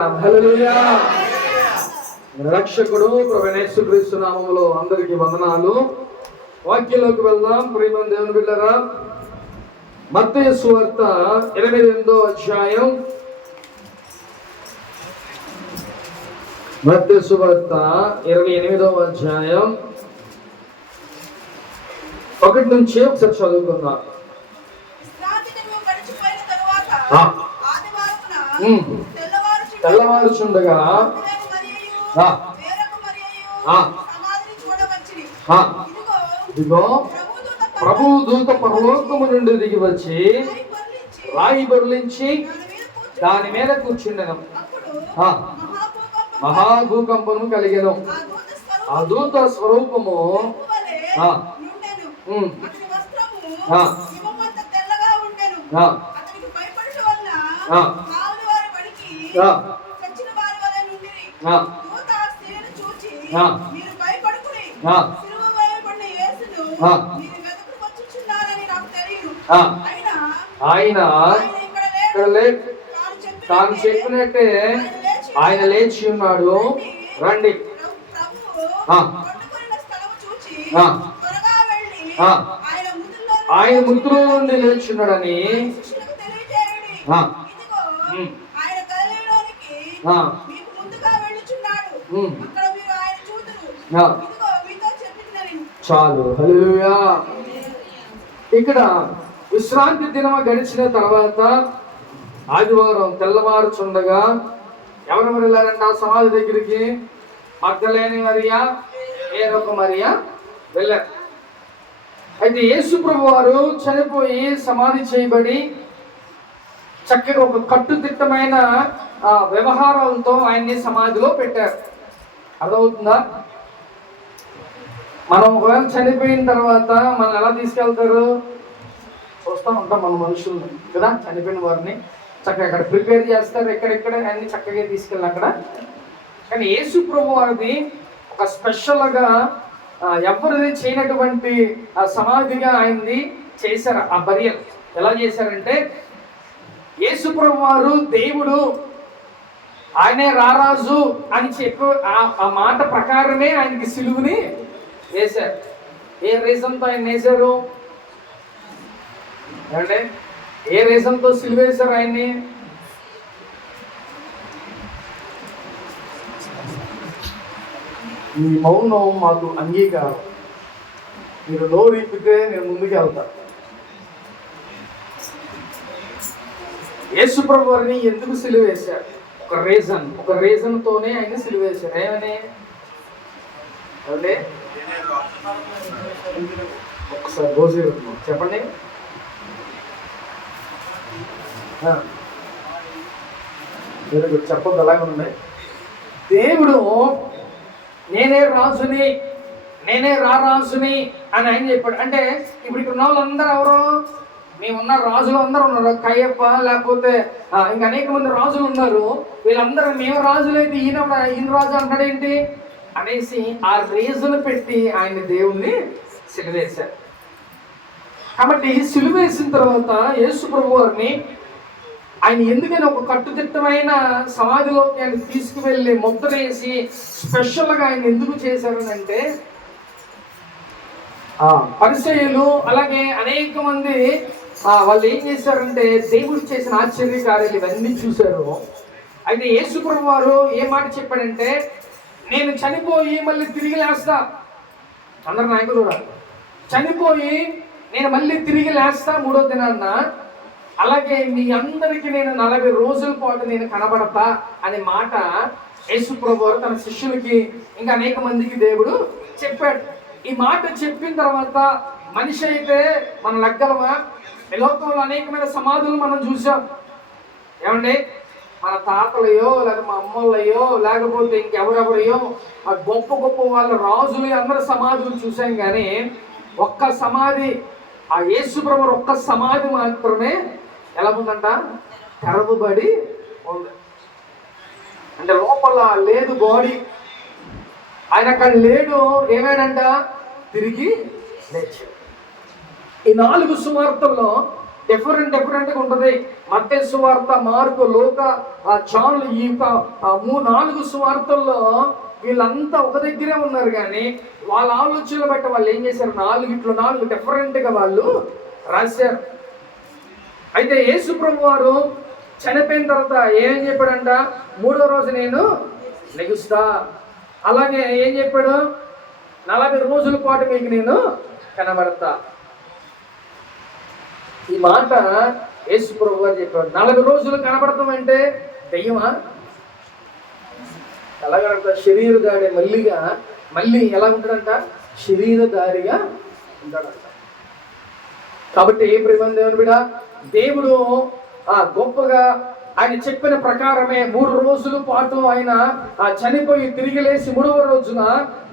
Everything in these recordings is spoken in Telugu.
హల్లెలూయా. రక్షకుడు ప్రభువైన యేసుక్రీస్తు నామములో అందరికీ వందనాలు. వాక్యంలోకి వెళ్దాం. ప్రియమైన దేవుని బిడ్డలారా, మత్తయి సువార్త 28వ అధ్యాయం. మత్తయి సువార్త 28వ అధ్యాయం 1 నుంచి ఒకసారి చదువుకుందాం. తెల్లవారుచుండగా ఇదిగో ప్రభువు దూత పరలోకము నుండి దిగి వచ్చి రాయి బొర్లించి దాని మీద కూర్చుండెను. మహాభూకంపము కలిగెను. ఆ దూత స్వరూపము ఆయన తాను చెప్పినట్టే ఆయన లేచి ఉన్నాడు. రండి. ఆయన మృతుల నుండి లేచున్నాడని చాలు. హల్లెలూయా. ఇక్కడ విశ్రాంతి దినం గడిచిన తర్వాత ఆదివారం తెల్లవారుచుండగా ఎవరెవరు వెళ్ళారంట ఆ సమాధి దగ్గరికి? మగ్దలేని మరియా, వేరొక మరియా వెళ్ళారు. అయితే యేసు ప్రభు వారు చనిపోయి సమాధి చేయబడి చక్కగా ఒక కట్టుదిట్టమైన వ్యవహారాలతో ఆయన్ని సమాధిలో పెట్టారు. అర్థమవుతుందా? మనం ఒకవేళ చనిపోయిన తర్వాత మనం ఎలా తీసుకెళ్తారు? చూస్తూ ఉంటాం మన మనుషుల్ని కదా, చనిపోయిన వారిని చక్కగా అక్కడ ప్రిపేర్ చేస్తారు, ఎక్కడెక్కడ అన్ని చక్కగా తీసుకెళ్ళి అక్కడ. కానీ యేసు ప్రభు వారిది ఒక స్పెషల్గా ఎవరిది చేయనటువంటి ఆ సమాధిగా ఆయనది చేశారు. ఆ బరియల్ ఎలా చేశారంటే, యేసు ప్రభు వారు దేవుడు, ఆయనే రారాజు అని చెప్పి ఆ మాట ప్రకారమే ఆయనకి సిలువుని వేశారు. ఏ రీజన్తో ఆయన వేశారు అంటే, ఏ రీజన్తో సిలువ వేశారు ఆయన్ని? ఈ మౌనం మాకు అంగీకారం. మీరు నోరు ఇప్పితే నేను ముందుకు వెళ్తా. యేసు ప్రభు వారిని ఎందుకు సిలువ వేశారు? ఒక రీజన్తోనే ఆయన సిలువ వేశారు. ఏమని అంటే ఒకసారి గోసి చెప్పండి. చెప్పొద్దు, అలాగే ఉన్నాయి. దేవుడు నేనే రాజుని, నేనే రారాజుని అని ఆయన చెప్పాడు. అంటే ఇప్పుడు ఇక్కడ ఉన్న వాళ్ళందరూ ఎవరు? మేమున్న రాజులు అందరూ ఉన్నారు. కయ్యప్ప, లేకపోతే ఇంకా అనేక మంది రాజులు ఉన్నారు. వీళ్ళందరూ మేము రాజులైతే ఈయన రాజు అంటాడేంటి అనేసి ఆ రీజన్ పెట్టి ఆయన దేవుణ్ణి సిలువేశారు. కాబట్టి సిలువేసిన తర్వాత యేసు ప్రభు వారిని ఆయన ఎందుకని ఒక కట్టుదిట్టమైన సమాధిలోకి ఆయన తీసుకువెళ్ళి ముద్ర వేసి స్పెషల్గా ఆయన ఎందుకు చేశారు అంటే, పరిసయ్యులు అలాగే అనేక మంది వాళ్ళు ఏం చేశారంటే దేవుడు చేసిన ఆశ్చర్య కార్యాలు ఇవన్నీ చూశారు. అయితే యేసు ప్రభు వారు ఏ మాట చెప్పాడంటే, నేను చనిపోయి మళ్ళీ తిరిగి లేస్తా. అందరు నాయకులు కూడా చనిపోయి నేను మళ్ళీ తిరిగి లేస్తా 3వ దినాన్న. అలాగే మీ అందరికీ నేను 40 రోజుల పాటు నేను కనబడతా అనే మాట యేసు ప్రభు వారు తన శిష్యులకి ఇంకా అనేక మందికి దేవుడు చెప్పాడు. ఈ మాట చెప్పిన తర్వాత మనిషి అయితే మన లగ్గలమా? ఈ లోకంలో అనేకమైన సమాధులు మనం చూసాం. ఏమండి, మన తాతలయో లేదా మా అమ్మలయ్యో లేకపోతే ఇంకెవరెవరయో ఆ గొప్ప గొప్ప వాళ్ళ రాజులు అందరి సమాధులు చూసాం. కానీ ఒక్క సమాధి, ఆ యేసు ప్రభు ఒక్క సమాధి మాత్రమే ఎలా ఉందంట? తెరవబడి ఉంది. అంటే లోపల లేదు బాడీ. ఆయన అక్కడ లేడు. ఏమైనంట? తిరిగి లేచాడు. ఈ 4 సువార్తల్లో డిఫరెంట్గా ఉంటుంది. మత్తయి సువార్త, మార్కు, లూకా, జాన్, ఈ 4 సువార్తల్లో వీళ్ళంతా ఒక దగ్గరే ఉన్నారు. కానీ వాళ్ళ ఆలోచనలు బట్టి వాళ్ళు ఏం చేశారు, 4 డిఫరెంట్గా వాళ్ళు రాశారు. అయితే యేసు ప్రభు వారు చనిపోయిన తర్వాత ఏం చెప్పాడంట, 3వ రోజు నేను లెగుస్తా. అలాగే ఏం చెప్పాడు, 40 రోజుల పాటు మీకు నేను కనబడతా. ఈ మాట యేసు ప్రభు గారు చెప్పాడు. 40 రోజులు కనబడతాం అంటే దెయ్యమా? ఎలా కనబడతా? శరీరధారి మళ్ళీ ఎలా ఉంటాడంట, శరీరధారిగా ఉంటాడంట. కాబట్టి ఏ ప్రేమ దేవుని బిడ్డ, దేవుడు గొప్పగా ఆయన చెప్పిన ప్రకారమే 3 రోజుల పాటు ఆయన చనిపోయి తిరిగి లేచి 3వ రోజున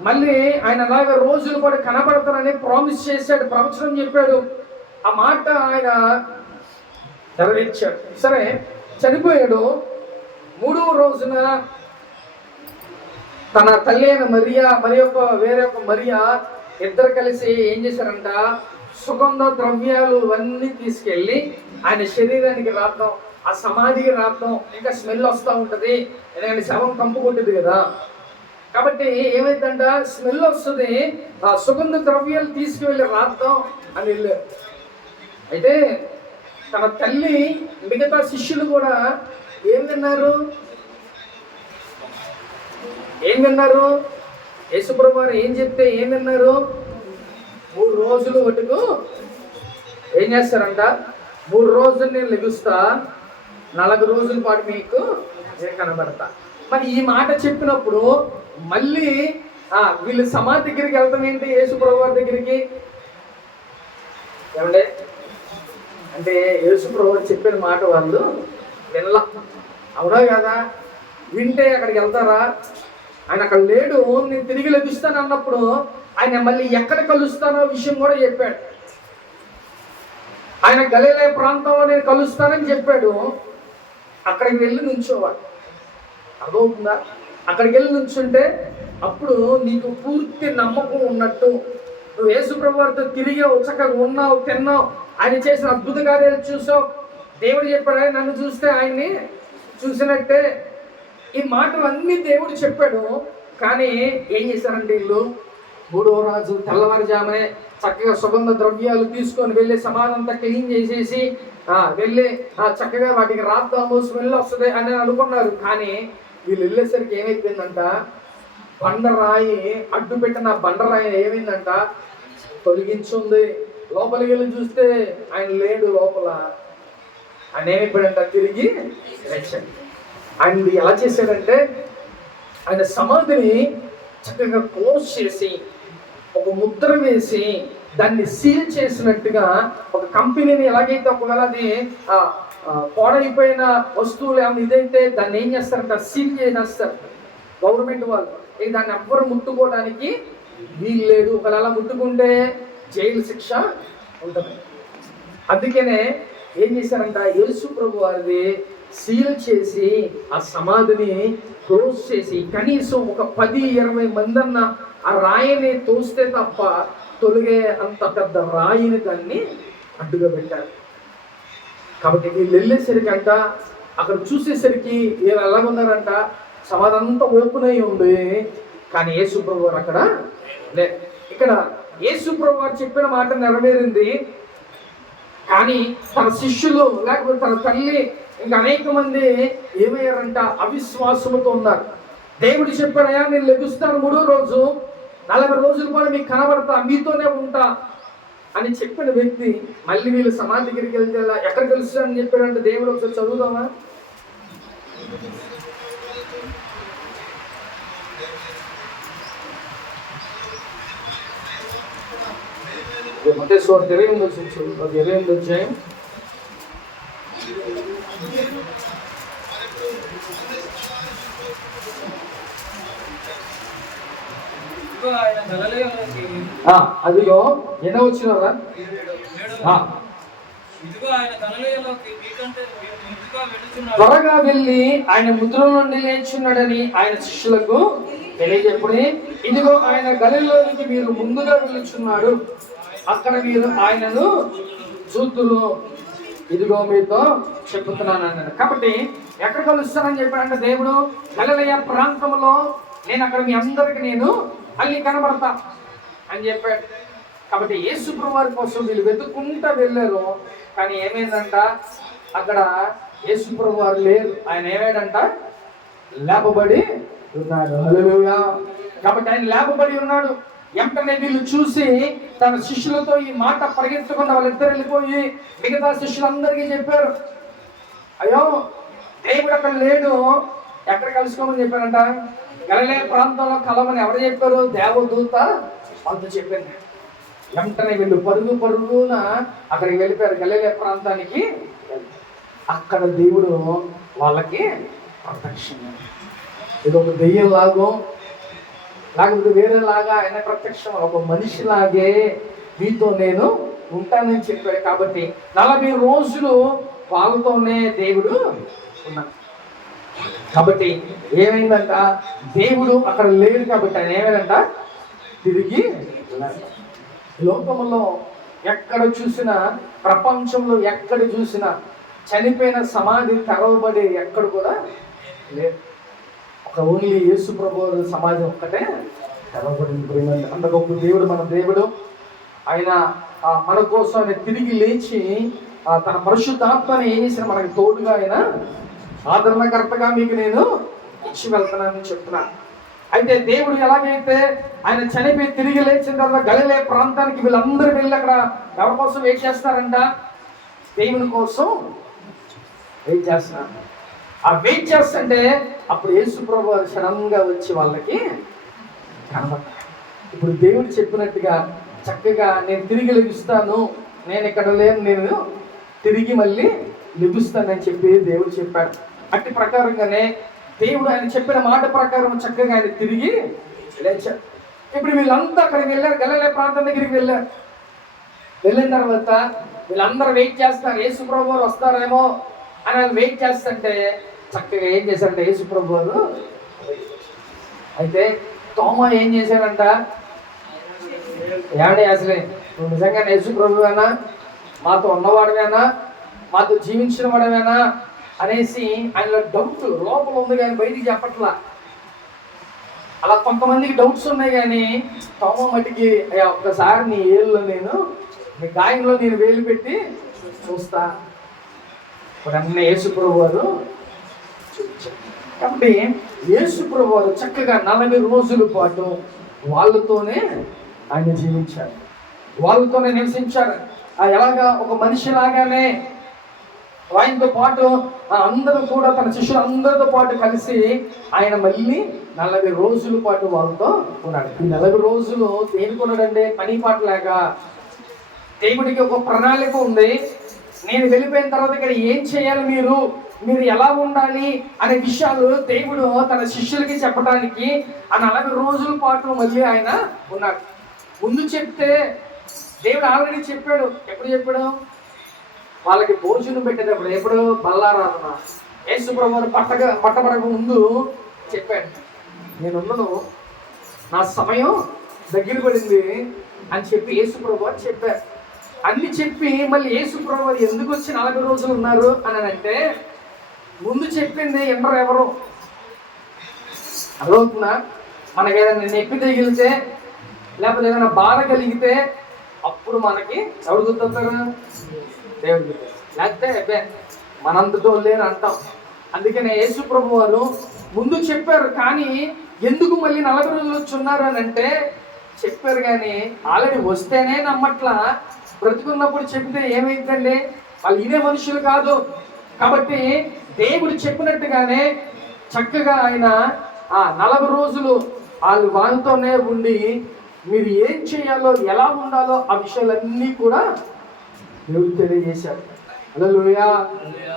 మళ్ళీ ఆయన 40 రోజుల పాటు కనబడతానని ప్రామిస్ చేశాడు, ప్రవచనం చెప్పాడు. ఆ మాట ఆయన నెరవేర్చాడు. సరే, చనిపోయాడు. 3వ రోజున తన తల్లి అయిన మరియా, వేరే ఒక మరియా ఇద్దరు కలిసి ఏం చేశారంట, సుగంధ ద్రవ్యాలు అన్నీ తీసుకెళ్ళి ఆయన శరీరానికి రాద్దాం, ఆ సమాధికి రాద్దాం. ఇంకా స్మెల్ వస్తూ ఉంటుంది, ఎందుకంటే శవం కంపు కొట్టింది కదా. కాబట్టి ఏమైందంట, స్మెల్ వస్తుంది, ఆ సుగంధ ద్రవ్యాలు తీసుకువెళ్ళి రాద్దాం అని వెళ్ళారు. అయితే తన తల్లి, మిగతా శిష్యులు కూడా ఏం విన్నారు? యేసుప్రభు వారు ఏం చెప్తే ఏం విన్నారు? 3 రోజులు మటుకు ఏం చేస్తారంట, 3 రోజులు నేను లెగుస్తా, 40 రోజుల పాటు మీకు నేను కనబడతా. మరి ఈ మాట చెప్పినప్పుడు మళ్ళీ వీళ్ళు సమాధి దగ్గరికి వెళ్తాం ఏంటి, యేసుప్రభు వారి దగ్గరికి? ఏమంటే అంటే యేసుప్రభు వారు చెప్పిన మాట వాళ్ళు వినలా, అవునా కదా? వింటే అక్కడికి వెళ్తారా? ఆయన అక్కడ లేడు, నేను తిరిగి లభిస్తాను అన్నప్పుడు ఆయన మళ్ళీ ఎక్కడ కలుస్తానో విషయం కూడా చెప్పాడు. ఆయన గలిలయ ప్రాంతంలో నేను కలుస్తానని చెప్పాడు. అక్కడికి వెళ్ళి నుంచోవాలి, అర్థమవుతుందా? అక్కడికి వెళ్ళి నుంచుంటే అప్పుడు నీకు పూర్తి నమ్మకం ఉన్నట్టు, నువ్వు యేసుప్రభు వారితో తిరిగావు, చక్కగా ఉన్నావు, తిన్నావు, ఆయన చేసిన అద్భుత కార్యాలు చూసావు. దేవుడు చెప్పాడు, నన్ను చూస్తే ఆయన్ని చూసినట్టే. ఈ మాటలన్నీ దేవుడు చెప్పాడు. కానీ ఏం చేశారంటే వీళ్ళు, 3వ రోజు తెల్లవారుజామునే చక్కగా సుగంధ ద్రవ్యాలు తీసుకొని వెళ్ళి సమాధంతా క్లీన్ చేసేసి వెళ్ళి చక్కగా వాటికి రాద్దాము, స్మెల్ వస్తుంది అని అనుకున్నారు. కానీ వీళ్ళు వెళ్ళేసరికి ఏమైపోయిందంట, బండరాయి అడ్డు పెట్టిన బండరాయి ఏమైందంట, తొలగించుంది. లోపలికి వెళ్ళి చూస్తే ఆయన లేడు లోపల. ఆయన ఏమైపోయాడంట, తిరిగి లేచాడు. ఆయన ఎలా చేశాడంటే, ఆయన సమాధిని చక్కగా క్లోజ్ చేసి ఒక ముద్ర వేసి దాన్ని సీల్ చేసినట్టుగా, ఒక కంపెనీని ఎలాగైతే ఒకవేళ అది పాడైపోయిన వస్తువులు ఏమైనా ఇదైతే దాన్ని ఏం చేస్తారంట, సీల్ చేసేస్తారు గవర్నమెంట్ వాళ్ళు. దాన్ని ఎవ్వరు ముట్టుకోవడానికి వీలు లేదు. ఒకవేళ అలా ముట్టుకుంటే జైలు శిక్ష ఉంటుంది. అందుకనే ఏం చేశారంట, యేసు ప్రభు వారిది సీల్ చేసి ఆ సమాధిని క్లోజ్ చేసి కనీసం ఒక 10-20 మంది అన్న ఆ రాయిని తోస్తే తప్ప తొలిగే అంత పెద్ద రాయిని దాన్ని అడ్డుగా పెట్టారు. కాబట్టి వీళ్ళు వెళ్ళేసరికి అంట, అక్కడ చూసేసరికి వీళ్ళు ఎలాగున్నారంట, సమాధి అంతా ఓపెన్ అయి ఉంది. కానీ యేసు ప్రభు వారు అక్కడ ఇక్కడ యేసు ప్రభు వారు చెప్పిన మాట నెరవేరింది. కానీ తన శిష్యులు లేకపోతే తన తల్లి ఇంకా అనేక మంది ఏమయ్యారంట, అవిశ్వాసముతో ఉన్నారు. దేవుడు చెప్పాడయా, నేను లెగుస్తాను 3వ రోజు, 40 రోజుల పాటు మీకు కనబడతా, మీతోనే ఉంటా అని చెప్పిన వ్యక్తి మళ్ళీ వీళ్ళు సమాధి దగ్గరికి వెళ్తే ఎక్కడ తెలుస్తానని చెప్పాడంటే, దేవుడు ఒకసారి చదువుదామా? మత్తయి 28 అధ్యాయం. అదిగో ఎన్నో వచ్చినారా, త్వరగా వెళ్ళి ఆయన ముద్ర నుండి లేచున్నాడని ఆయన శిష్యులకు తెలియజెప్పని, ఇదిగో ఆయన గలిలోనికి మీరు ముందుగా వెళ్ళుచున్నాడు, అక్కడ మీరు ఆయనను చూద్దురు. ఇదిగో మీతో చెప్పుతున్నాను అన్నాడు. కాబట్టి ఎక్కడ కలుస్తానని చెప్పాడంటే దేవుడు గలిలయ ప్రాంతంలో నేను అక్కడ మీ అందరికి నేను మళ్ళీ కనబడతా అని చెప్పాడు. కాబట్టి యేసు ప్రభువారి కోసం వీళ్ళు వెతుక్కుంటా వెళ్ళారు. కానీ ఏమైందంట, అక్కడ యేసు ప్రభువారు లేరు. ఆయన ఏమైందంట, లేపబడి ఉన్నాడు. హల్లెలూయా. కాబట్టి ఆయన లేపబడి ఉన్నాడు. వెంటనే వీళ్ళు చూసి తన శిష్యులతో ఈ మాట పరిగెత్తకుండా వాళ్ళిద్దరు వెళ్ళిపోయి మిగతా శిష్యులందరికీ చెప్పారు, అయ్యో దేవుడు అక్కడ లేడు, ఎక్కడ కలుసుకోమని చెప్పారంట. గలిలయ ప్రాంతంలో కలవని ఎవరు చెప్పారు? దేవదూత వాళ్ళతో చెప్పారు. వెంటనే వీళ్ళు పరుగున అక్కడికి వెళ్ళిపోయారు, గలిలయ ప్రాంతానికి. అక్కడ దేవుడు వాళ్ళకి ప్రత్యక్షం. ఇది ఒక దెయ్యం లాగో లేకపోతే వేరేలాగా ఆయన ప్రత్యక్షం, ఒక మనిషిలాగే మీతో నేను ఉంటానని చెప్పాడు. కాబట్టి 40 రోజులు వాళ్ళతోనే దేవుడు ఉన్నాడు. కాబట్టి ఏమైందంట, దేవుడు అక్కడ లేడు కాబట్టి ఆయన ఏమైందంట, తిరిగి లోకంలో ఎక్కడ చూసినా, ప్రపంచంలో ఎక్కడ చూసినా చనిపోయిన సమాధి తెరవబడి ఎక్కడ కూడా లేదు. ఒక ఓన్లీ యేసు ప్రభు సమాజం ఒక్కటే తెరవబడింది. అంత గొప్ప దేవుడు మన దేవుడు. ఆయన మన కోసం ఆయన తిరిగి లేచి తన పరిశుద్ధాత్మని ఏం చేసిన మనకి తోడుగా ఆయన ఆదరణకర్తగా మీకు నేను ఇచ్చి వెళ్తున్నానని చెప్తున్నాను. అయితే దేవుడు ఎలాగైతే ఆయన చనిపోయి తిరిగి లేచిన తర్వాత గలిలయ ప్రాంతానికి వీళ్ళందరూ వెళ్ళి అక్కడ ఎవరి కోసం వెయిట్ చేస్తారంట, దేవుని కోసం వెయిట్ చేస్తున్నారు. ఆ వెయిట్ చేస్తుంటే అప్పుడు యేసు ప్రభు సడన్గా వచ్చి వాళ్ళకి కనబడ్డాడు. ఇప్పుడు దేవుడు చెప్పినట్టుగా చక్కగా నేను తిరిగి లెగుస్తాను, నేను ఇక్కడ లేను, నేను తిరిగి మళ్ళీ లెగుస్తానని చెప్పి దేవుడు చెప్పాడు. అట్టి ప్రకారంగానే దేవుడు ఆయన చెప్పిన మాట ప్రకారం చక్కగా ఆయన తిరిగి లేచాడు. ఇప్పుడు వీళ్ళంతా అక్కడికి వెళ్ళారు, గలిలయ ప్రాంతం దగ్గరికి వెళ్ళారు. వెళ్ళిన తర్వాత వీళ్ళందరూ వెయిట్ చేస్తారు, యేసు ప్రభు వారు వస్తారేమో అని వాళ్ళు వెయిట్ చేస్తుంటే చక్కగా ఏం చేశారంటే యేసు ప్రభు వారు. అయితే తోమా ఏం చేశారంట, ఏమంటే అసలే నువ్వు నిజంగా యేసు ప్రభువేనా, మాతో ఉన్నవాడవేనా, మాతో జీవించిన వాడవేనా అనేసి ఆయనలో డౌట్ లోపల ఉంది కానీ బయటికి చెప్పట్లా. అలా కొంతమందికి డౌట్స్ ఉన్నాయి కానీ తోమ మట్టికి ఒక్కసారి నీ ఏళ్ళలో నేను, నీ గాయంలో నేను వేలు పెట్టి చూస్తా. ఇప్పుడు అన్నీ యేసు ప్రభు వారు చూపించారు. కాబట్టి యేసు ప్రభు వారు చక్కగా 40 రోజుల పాటు వాళ్ళతోనే ఆయన జీవించారు, వాళ్ళతోనే నివసించారు. ఎలాగా ఒక మనిషిలాగానే ఆయనతో పాటు అందరూ కూడా తన శిష్యులు అందరితో పాటు కలిసి ఆయన మళ్ళీ 40 రోజుల పాటు వాళ్ళతో ఉన్నాడు. ఈ 40 రోజులు దేనికి ఉన్నాడంటే పని పాట లేక. దేవుడికి ఒక ప్రణాళిక ఉంది. నేను వెళ్ళిపోయిన తర్వాత ఇక్కడ ఏం చేయాలి, మీరు ఎలా ఉండాలి అనే విషయాలు దేవుడు తన శిష్యులకి చెప్పడానికి ఆ 40 రోజుల పాటు మళ్ళీ ఆయన ఉన్నాడు. ముందు చెప్తే దేవుడు ఆల్రెడీ చెప్పాడు. ఎప్పుడు చెప్పాడు? వాళ్ళకి భోజనం పెట్టేటప్పుడు. ఎప్పుడు? బల్లారాధన. యేసు ప్రభువు పట్టబడక ముందు చెప్పాడు, నేనున్నాను, నా సమయం దగ్గర పడింది అని చెప్పి యేసు ప్రభువు చెప్పారు. అన్ని చెప్పి మళ్ళీ యేసు ప్రభువు ఎందుకు వచ్చి 40 రోజులు ఉన్నారు అని అంటే, ముందు చెప్పింది ఎవరు అర్థమవుతుందా? మనకి ఏదైనా నొప్పి తగిలితే లేకపోతే ఏదైనా బాధ కలిగితే అప్పుడు మనకి ఎవరు గుర్తొస్తారు? దేవుడు గుర్తు. లేకపోతే మనంతటో లేని అంటాం. అందుకనే యేసు ప్రభు వారు ముందు చెప్పారు. కానీ ఎందుకు మళ్ళీ 40 రోజులు వచ్చి ఉన్నారు అని అంటే చెప్పారు, కానీ ఆల్రెడీ వస్తేనే నమ్మట్లా. బ్రతుకున్నప్పుడు చెప్తే ఏమైందండి? వాళ్ళు ఇదే మనుషులు కాదు. కాబట్టి దేవుడు చెప్పినట్టుగానే చక్కగా ఆయన 40 రోజులు వాళ్ళతోనే ఉండి మీరు ఏం చేయాలో, ఎలా ఉండాలో ఆ విషయాలన్నీ కూడా దేవుడు తెలియజేశారు. హల్లెలూయా.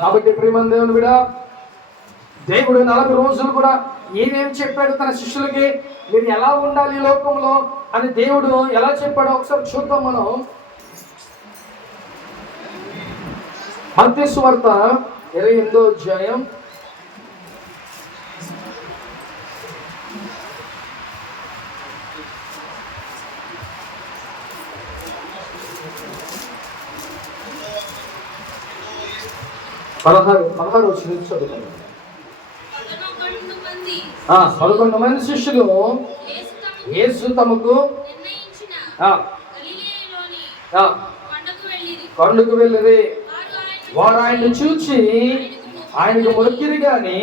కాబట్టి ప్రియమైన దేవుని బిడ్డ, దేవుడు 40 రోజులు కూడా ఏమేమి చెప్పాడు తన శిష్యులకి, మీరు ఎలా ఉండాలి లోకంలో అని దేవుడు ఎలా చెప్పాడో ఒకసారి చూద్దాం. మనం మత్తయి సువార్త 28వ అధ్యాయం 28 16 వచ్చిన చదువుతాను. 11 మంది శిష్యులు యేసు తమకు కొండకు వెళ్ళిరి. వారు ఆయన్ని చూచి ఆయనకు మొక్కిరి గాని,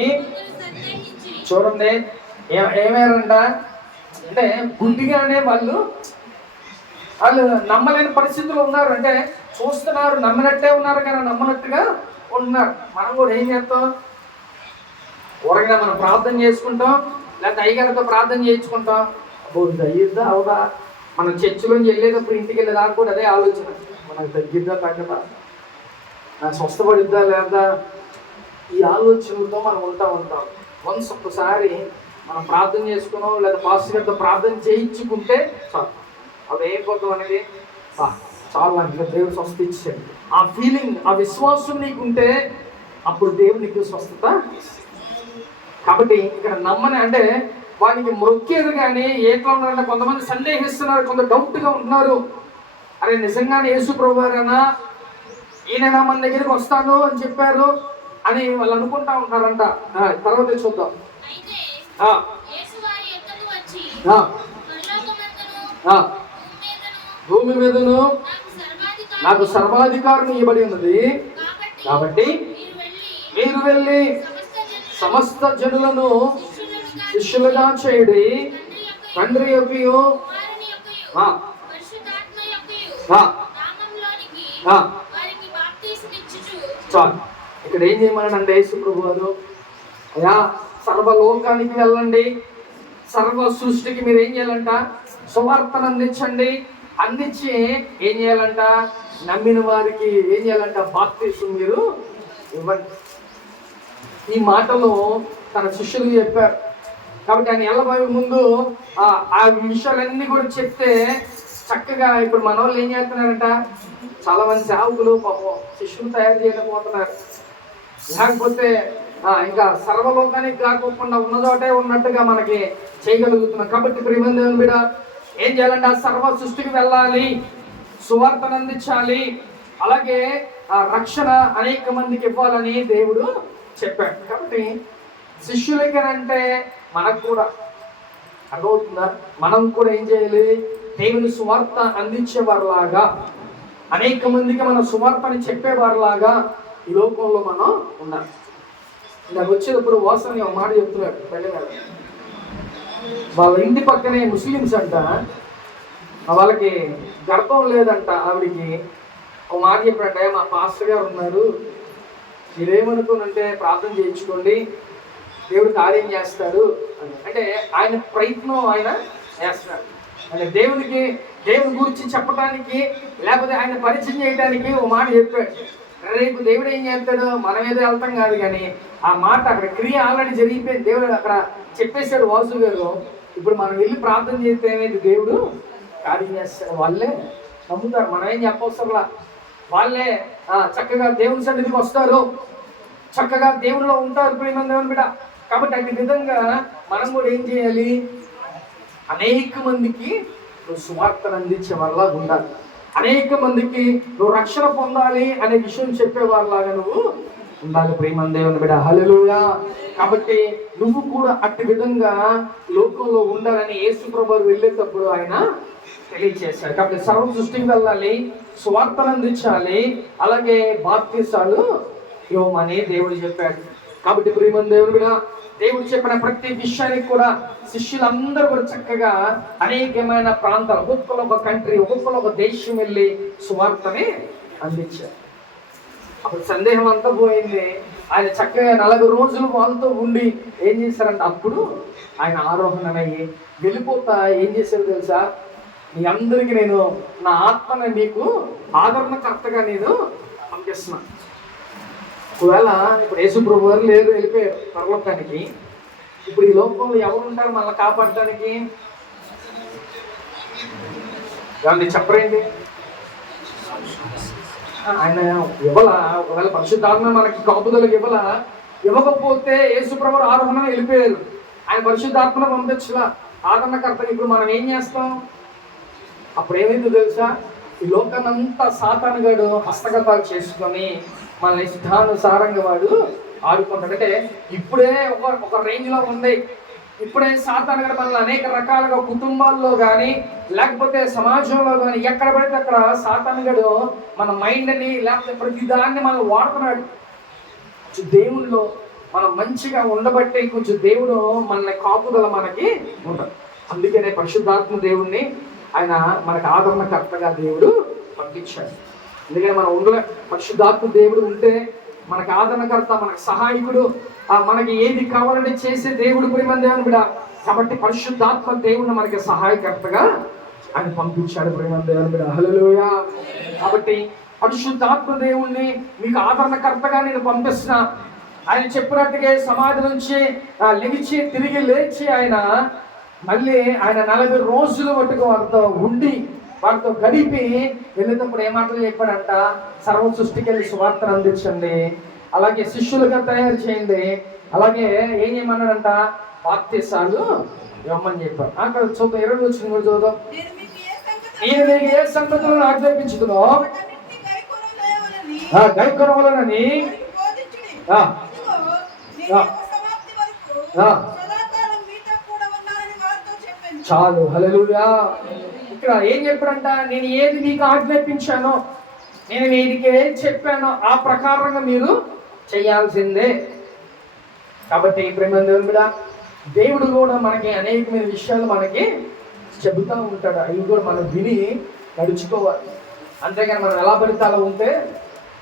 చూడండి ఏమేరంట అంటే గుడ్డిగానే వాళ్ళు నమ్మలేని పరిస్థితులు ఉన్నారు. అంటే చూస్తున్నారు, నమ్మినట్టే ఉన్నారు కానీ నమ్మనట్టుగా ఉంటున్నారు. మనం కూడా ఏం చేస్తాం, ఊరగా మనం ప్రార్థన చేసుకుంటాం, లేకపోతే అయ్యగారితో ప్రార్థన చేయించుకుంటాం. అబ్బో అయ్యిద్దా అవుదా, మనం చర్చిలోంచి వెళ్ళేటప్పుడు ఇంటికి వెళ్ళేదాకా కూడా అదే ఆలోచన, మనకు తగ్గిద్దా తగ్గదా, నాకు స్వస్థపడిద్దా లేదా, ఈ ఆలోచనలతో మనం ఉంటాం. వన్స్ ఒక్కసారి మనం ప్రార్థన చేసుకున్నాం లేదా పాస్టర్ గారితో ప్రార్థన చేయించుకుంటే చాలు, అది అయిపోతాం అనేది చాలా ఇంకా దేవుడు స్వస్థ ఇచ్చాడు. ఆ ఫీలింగ్, ఆ విశ్వాసం నీకుంటే అప్పుడు దేవుడు నీకు స్వస్థత. కాబట్టి ఇక్కడ నమ్మని అంటే వానికి మొక్కేది కానీ ఎట్లా ఉన్నారంటే కొంతమంది సందేహిస్తున్నారు, కొంత డౌట్గా ఉంటున్నారు. అరే నిజంగానే యేసు ప్రభువారేనా, ఈయన మన దగ్గరికి వస్తాను అని చెప్పారు అని వాళ్ళు అనుకుంటా ఉంటారంట. తర్వాత చూద్దాం. భూమి మీదను నాకు సర్వాధికారం ఇవ్వబడి ఉన్నది, కాబట్టి మీరు వెళ్ళి సమస్త జనులను శిష్యులుగా చేయుడి, తండ్రి యొక్కయు చాలు. ఇక్కడ ఏం చేయమన్నాడంటే యేసు ప్రభు గారు, అయ్యా సర్వలోకానికి వెళ్ళండి, సర్వ సృష్టికి మీరు ఏం చేయాలంట, సువార్తను అందించండి. అందించి ఏం చేయాలంట, నమ్మిన వారికి ఏం చేయాలంట, బాప్తిసం మీరు ఇవ్వండి. ఈ మాటలు తన శిష్యులు చెప్పారు. కాబట్టి ఆయన వెళ్ళబోయే ముందు ఆ విషయాలన్నీ కూడా చెప్తే చక్కగా ఇప్పుడు మన వాళ్ళు ఏం చేస్తున్నారంట, చాలా మంది సేవకులు పాపం శిష్యులు తయారు చేయలేకపోతున్నారు. లేకపోతే ఇంకా సర్వలోకానికి కాకుండా ఉన్నదోటే ఉన్నట్టుగా మనకి చేయగలుగుతున్నాం. కాబట్టి ప్రియమైన దేవుని బిడ్డ ఏం చేయాలంటే ఆ సర్వ సృష్టికి వెళ్ళాలి, సువార్తను అందించాలి, అలాగే ఆ రక్షణ అనేక మందికి ఇవ్వాలని దేవుడు చెప్పాడు. కాబట్టి శిష్యులకేనంటే మనకు కూడా అర్థమవుతుందా, మనం కూడా ఏం చేయాలి, దేవుని సువార్త అందించేవారిలాగా, అనేక మందికి మన సువార్తని చెప్పేవారిలాగా ఈ లోకంలో మనం ఉండాలి. నాకు వచ్చేటప్పుడు వాసన ఒక మాట చెప్తున్నాడు, పెళ్లి మీద వాళ్ళ ఇంటి పక్కనే ముస్లిమ్స్ అంట, వాళ్ళకి గర్భం లేదంట. ఆవిడికి ఒక మాట చెప్పాడంటే, మా పాస్టర్ గారు ఉన్నారు, మీరేమనుకోనంటే ప్రార్థన చేయించుకోండి, దేవుడు కార్యం చేస్తాడు అని. అంటే ఆయన ప్రయత్నం ఆయన చేస్తున్నాడు. అంటే దేవుని గురించి చెప్పడానికి లేకపోతే ఆయన పరిచయం చేయడానికి ఒక మాట చెప్పాడు. రేపు దేవుడు ఏం చేస్తాడు, మనం ఏదో వెళ్తాం కాదు కానీ ఆ మాట అక్కడ క్రియ ఆల్రెడీ జరిగిపోయింది. దేవుడు అక్కడ చెప్పేశాడు వాసు గారు. ఇప్పుడు మనం వెళ్ళి ప్రార్థన చేస్తే ఏమైంది, దేవుడు కార్యం చేస్తాడు. వాళ్ళే నమ్ముతారు, మనం ఏం చెప్పవసరంలా. వాళ్ళే చక్కగా దేవుని సన్నిధికి వస్తారు, చక్కగా దేవునిలో ఉంటారు. ప్రేమ దేవుని బిడ్డ. కాబట్టి అట్టి విధంగా మనం కూడా ఏం చేయాలి, అనేక మందికి నువ్వు సువార్తను అందించే వాళ్ళ ఉండాలి, అనేక మందికి నువ్వు రక్షణ పొందాలి అనే విషయం చెప్పేవారిలాగా నువ్వు ఉండాలి. ప్రేమ దేవుని బిడ్డ. హల్లెలూయా. కాబట్టి నువ్వు కూడా అట్టి విధంగా లోకంలో ఉండాలని యేసు ప్రభువు వెళ్ళేటప్పుడు ఆయన తెలియజేశాడు. కాబట్టి సర్వ సృష్టికి వెళ్ళాలి, సువార్తను అందించాలి, అలాగే బాప్తిసాలు ఇవ్వమని దేవుడు చెప్పాడు. కాబట్టి ప్రేమ దేవుని బిడ్డ, దేవుడు చెప్పిన ప్రతి విషయానికి కూడా శిష్యులందరూ కూడా చక్కగా అనేకమైన ప్రాంతాలు, ఒక్కొక్కరు ఒక కంట్రీ, ఒక్కొక్కరు ఒక దేశం వెళ్ళి సువార్తని అందించారు. అప్పుడు సందేహం అంతా పోయింది. ఆయన చక్కగా 40 రోజులు వాళ్ళతో ఉండి ఏం చేశారంటే అప్పుడు ఆయన ఆరోహణమయ్యి వెళ్ళిపోతా ఏం చేశారు తెలుసా, మీ అందరికీ నేను నా ఆత్మని మీకు ఆదరణకర్తగా నేను పంపిస్తున్నా. ఒకవేళ ఇప్పుడు యేసు ప్రభు వారు లేరు, వెళ్ళిపోయారు పరలోకానికి. ఇప్పుడు ఈ లోకంలో ఎవరు ఉంటారు మనల్ని కాపాడటానికి? దాన్ని చెప్పరేంటి, ఆయన ఇవ్వాల. ఒకవేళ పరిశుద్ధాత్మ మనకి కాపుదలకు ఇవ్వకపోతే యేసు ప్రభు ఆరోహణ వెళ్ళిపోయారు, ఆయన పరిశుద్ధాత్మను పంపించలా ఆదరణకర్తగా. ఇప్పుడు మనం ఏం చేస్తాం, అప్పుడు ఏమైందో తెలుసా, ఈ లోకాన్నంతా సాతానుగాడు హస్తగతాలు చేసుకొని మన ఇష్టానుసారంగా వాడు ఆడుకుంటాడు. అంటే ఇప్పుడే ఒక రేంజ్లో ఉంది. ఇప్పుడే సాతాను గడు మనల్ని అనేక రకాలుగా కుటుంబాల్లో కానీ లేకపోతే సమాజంలో కానీ ఎక్కడ పడితే అక్కడ సాతాను గడు మన మైండ్ని లేకపోతే ప్రతిదాన్ని మనం వాడుతున్నాడు. దేవుల్లో మనం మంచిగా ఉండబట్టి కొంచెం దేవుడు మనల్ని కాపుదల మనకి ఉంటాడు. అందుకనే పరిశుద్ధాత్మ దేవుణ్ణి ఆయన మనకు ఆదరణకర్తగా దేవుడు పంపించాడు. ఎందుకంటే మనం ఉండలే, పరిశుద్ధాత్మ దేవుడు ఉంటే మనకు ఆదరణకర్త, మనకు సహాయకుడు, మనకి ఏది కావాలని చేసే దేవుడు ప్రియమైన దేవుని బిడ్డ. కాబట్టి పరిశుద్ధాత్మ దేవుడిని మనకి సహాయకర్తగా ఆయన పంపించాడు ప్రియమైన దేవుని బిడ్డ. హల్లెలూయా. కాబట్టి పరిశుద్ధాత్మ దేవుణ్ణి మీకు ఆదరణకర్తగా నేను పంపిస్తున్నా. ఆయన చెప్పినట్టుగా సమాధి నుంచి లెగిచి తిరిగి లేచి ఆయన మళ్ళీ ఆయన 40 రోజులు మట్టుకు వారితో ఉండి వారితో గడిపి వెళ్ళేటప్పుడు ఏ మాటలు చెప్పాడంట? సర్వ సృష్టికి వెళ్ళి సువార్తను అందించండి, అలాగే శిష్యులుగా తయారు చేయండి, అలాగే ఏం చేయమన్నాడంట? బాప్తిసాలు ఇవ్వమని చెప్పారు. అక్కడ చూద్దాం, 20 వచ్చిన కూడా చూద్దాం. నేను మీకు ఏ సంగతులను ఆజ్ఞాపించుదునో గైకొనవలనని చాలు. హల్లెలూయా. ఇక్కడ ఏం చెప్పాడంట? నేను ఏది మీకు ఆజ్ఞాపించానో, నేను వీరికి ఏది చెప్పానో ఆ ప్రకారంగా మీరు చేయాల్సిందే. కాబట్టి ప్రేమ దేవుని బిడ్డ, దేవుడు కూడా మనకి అనేకమైన విషయాలు మనకి చెబుతూ ఉంటాడు. అవి కూడా మనం విని నడుచుకోవాలి. అంతేగాని మనం ఎలా పడితే అలా ఉంటే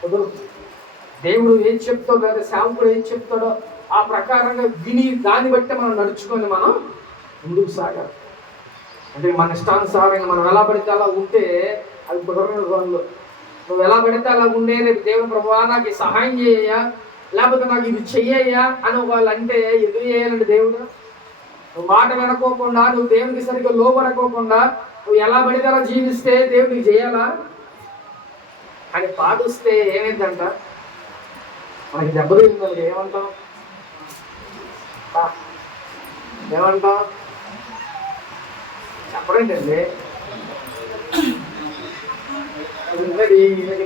కుదరదు. దేవుడు ఏం చెప్తాడో లేదా సేవకుడు ఏం చెప్తాడో ఆ ప్రకారంగా విని దాన్ని బట్టి మనం నడుచుకొని మనం ముందుకు సాగాలి. అంటే మన ఇష్టానుసారంగా మనం ఎలా పడితే అలా ఉంటే అది కుదరని వాళ్ళు. నువ్వు ఎలా పడితే అలా ఉండే రేపు దేవుని ప్రభువా నాకు సహాయం చేయ్యా, లేకపోతే నాకు ఇది చెయ్యయ్యా అని వాళ్ళు అంటే ఎదురు చేయాలండి దేవుడు. నువ్వు మాట వినకోకుండా, నువ్వు దేవునికి సరిగ్గా లోబడకోకుండా నువ్వు ఎలా పడితే అలా జీవిస్తే దేవుడికి చేయాలా? అని పాటిస్తే ఏమైందంట? మనకి దెబ్బతింది. ఏమంటాం? ఏమంటాం చెప్పడండి అండి.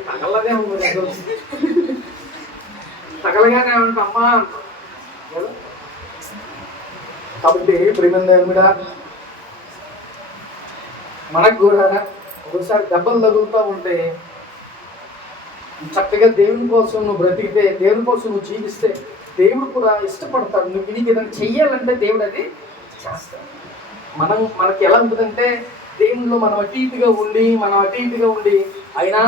తగలదే ఉంది, తగలగానే ఏమంటా అమ్మా అంటాం. కాబట్టి ప్రియమైన కూడా మనకు కూడా ఒకసారి దెబ్బలు తగులుతూ ఉంటే చక్కగా దేవుని కోసం నువ్వు బ్రతికితే, దేవుని కోసం నువ్వు జీవిస్తే దేవుడు కూడా ఇష్టపడతాడు. నువ్వు నీకు ఏదైనా చెయ్యాలంటే దేవుడు అది చేస్తాడు. మనకి ఎలా ఉంటుందంటే దేవునిలో మనం అటు ఇటుగా ఉండి అయినా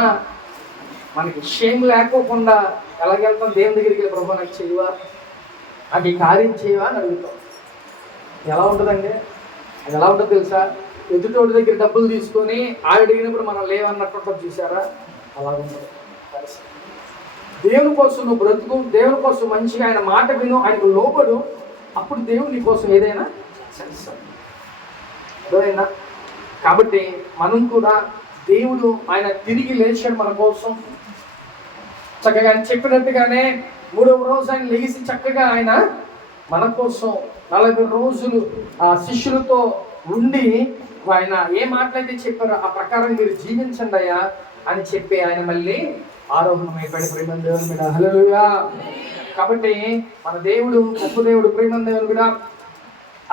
మనకి షేమ్ లేకోకుండా ఎలాగెళ్తాం దేవుని దగ్గరికి వెళ్ళి ప్రభు నాకు చేయవా, నాకు ఈ కార్యం చేయవా అని అడుగుతాం. ఎలా ఉంటుందండి? అది ఎలా ఉంటుందో తెలుసా? ఎదుటోడి దగ్గర డబ్బులు తీసుకొని అడిగినప్పుడు మనం లేవన్నట్టు చూసారా? అలా ఉంటుంది. దేవుని కోసం నువ్వు బ్రతుకు, దేవుని కోసం మంచిగా ఆయన మాట విను, ఆయనకు లోబడు, అప్పుడు దేవుడు నీ కోసం ఏదైనా చేస్తాడు. అర్థమైందా? కాబట్టి మనం కూడా దేవుడు ఆయన తిరిగి లేచాడు మన కోసం. చక్కగా ఆయన చెప్పినట్టుగానే 3వ రోజు ఆయన లేచి చక్కగా ఆయన మన కోసం 40 రోజులు ఆ శిష్యులతో ఉండి ఆయన ఏ మాటలైతే చెప్పారో ఆ ప్రకారం మీరు జీవించండి అయ్యా అని చెప్పి ఆయన మళ్ళీ ఆరోహణమైపోయాడు. ప్రేమ దేవుని మీద హల్లెలూయా. కాబట్టి మన దేవుడు గొప్ప దేవుడు, ప్రేమ దేవుని మీద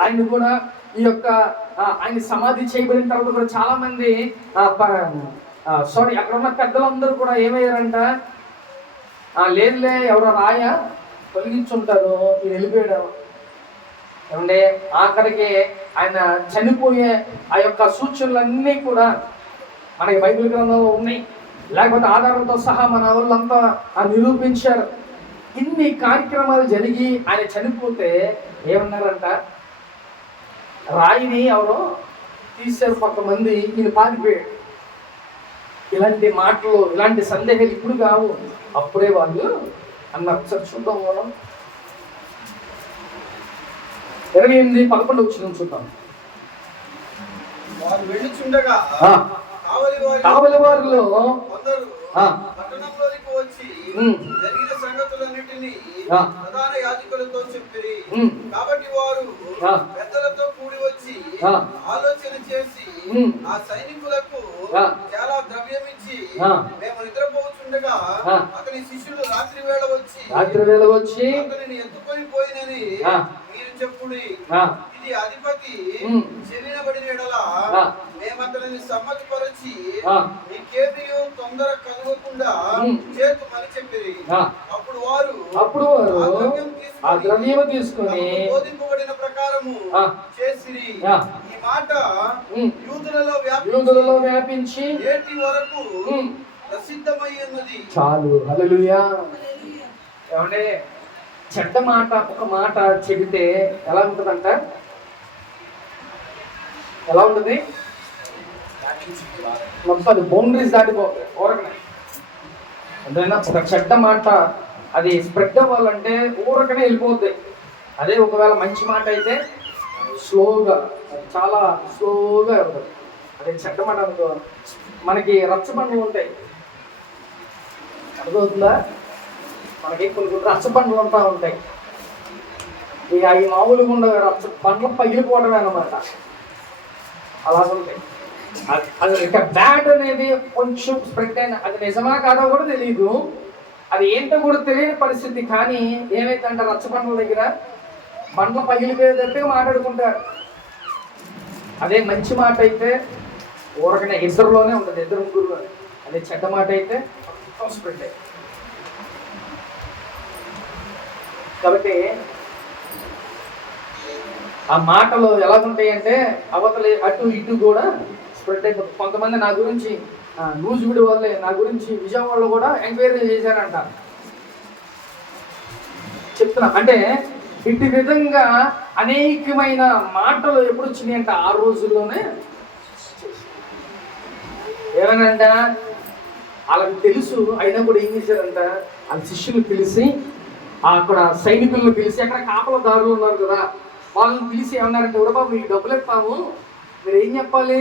ఆయన కూడా ఈ యొక్క ఆయన సమాధి చేయబడిన తర్వాత కూడా చాలా మంది అక్కడ ఉన్న పెద్దలందరూ కూడా ఏమయ్యారంట? లేదులే ఎవరో రాయ తొలగించుంటారు, ఈయన వెళ్ళిపోయాడు. ఏమంటే ఆఖరికి ఆయన చనిపోయే ఆ యొక్క సూచనలన్నీ కూడా మనకి బైబిల్ గ్రంథంలో ఉన్నాయి, లేకపోతే ఆధారంతో సహా మన వాళ్ళంతా నిరూపించారు. ఇన్ని కార్యక్రమాలు జరిగి ఆయన చనిపోతే ఏమన్నారంట? రాయిని ఎవరో తీశారు, కొంతమంది ఈయన పారిపోయాడు. ఇలాంటి మాటలు, ఇలాంటి సందేహాలు ఇప్పుడు కావు, అప్పుడే వాళ్ళు అన్నారు. ఒకసారి చూద్దాం. మనం 28:11 వచ్చిన చూద్దాం. కావలి వారిలో పట్టణంలోనికి వచ్చి జరిగిన సంగతులన్నిటినీ ప్రధాన యాజకులతో చెప్పిరి. కాబట్టి వారు పెద్దలతో కూడి వచ్చి ఆలోచన చేసి ఆ సైనికులకు చాలా ద్రవ్యం ఇచ్చి మేము నిద్రపోతుండగా ఉండగా అతని శిష్యుడు రాత్రి వేళ వచ్చి అతనిని ఎత్తుకొని పోయినని మీరు చెప్పుడి. ఇది అధిపతి చెల్లినబడిన ఎడలా మేము అతనిని సమ్మతిపరచి నీకేమీ తొందర కలగకుండా చేతుమని చెప్పిరి. అప్పుడు వారు ఆ ద్రవ్యము తీసుకొని బోధింపబడిన ప్రకారము చేసిరి. ఈ మాట యూదులలో వ్యాపించి నేటి వరకు ప్రసిద్ధమై ఉన్నది. చాలు. హల్లెలూయా. ఏమంటే చెడ్డ మాట ఒక మాట చెబితే ఎలా ఉంటుందంట? ఎలా ఉంటుంది? మొత్తం అది బౌండరీస్ దాటిపోతాయి. అంతేనా? ఒక చెడ్డ మాట అది స్ప్రెడ్ అవ్వాలంటే ఊరకనే వెళ్ళిపోద్ది. అదే ఒకవేళ మంచి మాట అయితే స్లోగా, చాలా స్లోగా వెళ్తుంది. అదే చెడ్డ మాట అనుకో, మనకి రచ్చబండ్లు ఉంటాయి, అర్థమవుతుందా? మనకి కొన్ని రచ్చబండ్లు ఉంటా ఉంటాయి. ఇక అవి మామూలుగా ఉండవు, బండ్లు పగిలిపోవడమే అన్నమాట. అలా ఉంటాయి. అది ఇక బ్యాడ్ అనేది కొంచెం స్ప్రెడ్ అయిన, అది నిజమా కాదో కూడా తెలియదు, అది ఏంటో కూడా తెలియని పరిస్థితి. కానీ ఏమైందంటే రచ్చబండ్ల దగ్గర బండ్లు పగిలిపోయేటట్టుగా మాట్లాడుకుంటారు. అదే మంచి మాట అయితే ఊరకనే ఇద్దరులోనే ఉంటుంది, ఇద్దరు ముగ్గురు. అదే చెడ్డ మాట అయితే స్ప్రెడ్ అయ్యి. కాబట్టి ఆ మాటలు ఎలాగుంటాయి అంటే అవతల అటు ఇటు కూడా స్ప్రెడ్ అయిపోతుంది. కొంతమంది నా గురించి న్యూస్ వీడియో వల్లే నా గురించి విజయవాడలో కూడా ఎంక్వైరీ చేశారంట. చెప్తున్నా అంటే ఇటు విధంగా అనేకమైన మాటలు ఎప్పుడు వచ్చినాయి అంటే ఆ రోజుల్లోనే. ఏమనంట వాళ్ళకి తెలుసు, అయినా కూడా ఏం చేశారంట, వాళ్ళ శిష్యులు పిలిచి అక్కడ సైనికులను పిలిచి, అక్కడ కాపలదారులు ఉన్నారు కదా, వాళ్ళని పిలిచి ఏమన్నారంటే, బాబు మీకు డబ్బులు ఇస్తాము, మీరు ఏం చెప్పాలి?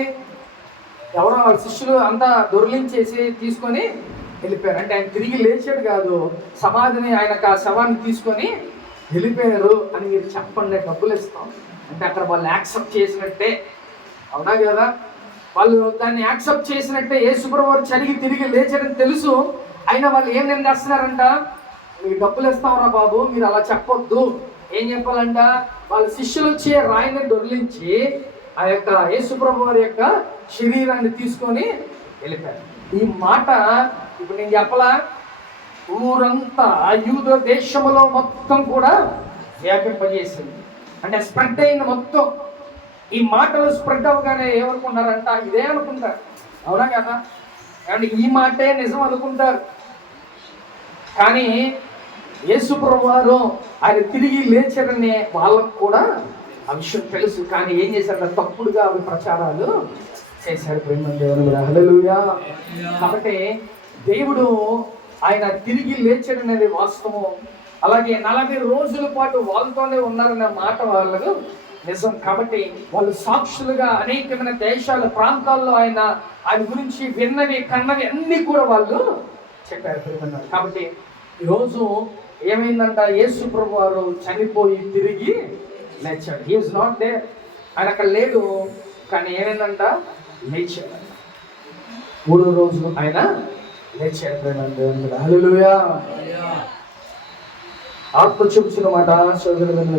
ఎవరో వాళ్ళ శిష్యులు అంతా దొరిలించేసి తీసుకొని వెళ్ళిపోయారు. అంటే ఆయన తిరిగి లేచాడు కాదు, సమాధిని ఆయన శవాన్ని తీసుకొని వెళ్ళిపోయారు అని మీరు చెప్పండి, డబ్బులు ఇస్తాం అంటే అక్కడ వాళ్ళు యాక్సెప్ట్ చేసినట్టే. అవునా కదా? వాళ్ళు దాన్ని యాక్సెప్ట్ చేసినట్టే. యేసుప్రభువు వారు చనిగి తిరిగి లేచాడని తెలుసు, అయినా వాళ్ళు ఏం చేస్తున్నారంట, మీకు డబ్బులు ఇస్తామరా బాబు, మీరు అలా చెప్పొద్దు. ఏం చెప్పాలంట, వాళ్ళ శిష్యులు వచ్చి రాయిని దొరిలించి ఆ యొక్క యేసుప్రభువు వారి యొక్క శరీరాన్ని తీసుకొని వెళ్ళిపోయారు. ఈ మాట ఇప్పుడు నేను చెప్పలా, ఊరంతా యూద దేశంలో మొత్తం కూడా వ్యాపింపజేసింది. అంటే స్ప్రెడ్ అయిన మొత్తం ఈ మాటలు స్ప్రెడ్ అవ్వగానే ఏమనుకుంటారంట, ఇదే అనుకుంటారు. అవునా కదా? అంటే ఈ మాటే నిజం అనుకుంటారు. కానీ యేసుప్రభువు వారు ఆయన తిరిగి లేచారనే వాళ్ళకు కూడా ఆ విషయం తెలుసు. కానీ ఏం చేశారంటే తప్పుడుగా అవి ప్రచారాలు చేశారు. దేవుని హల్లెలూయా. కాబట్టి దేవుడు ఆయన తిరిగి లేచాడనేది వాస్తవం. అలాగే 40 రోజుల పాటు వాళ్ళతోనే ఉన్నారనే మాట వాళ్ళకు నిజం. కాబట్టి వాళ్ళు సాక్షులుగా అనేకమైన దేశాల ప్రాంతాల్లో ఆయన గురించి విన్నవి కన్నవి అన్నీ కూడా వాళ్ళు చెప్పారు. కాబట్టి ఈరోజు ఏమైందంట, యేసు ప్రభువు వారు చనిపోయి తిరిగి లేచాడు. హీ ఈజ్ నాట్ దేర్, ఆయన అక్కడ లేడు. కానీ ఏమైందంట, లేచాడు. 3వ రోజు ఆయన లేచాడు. హల్లెలూయా. ఆత్మ చూపుచున్న మాట సోదరులందరికీ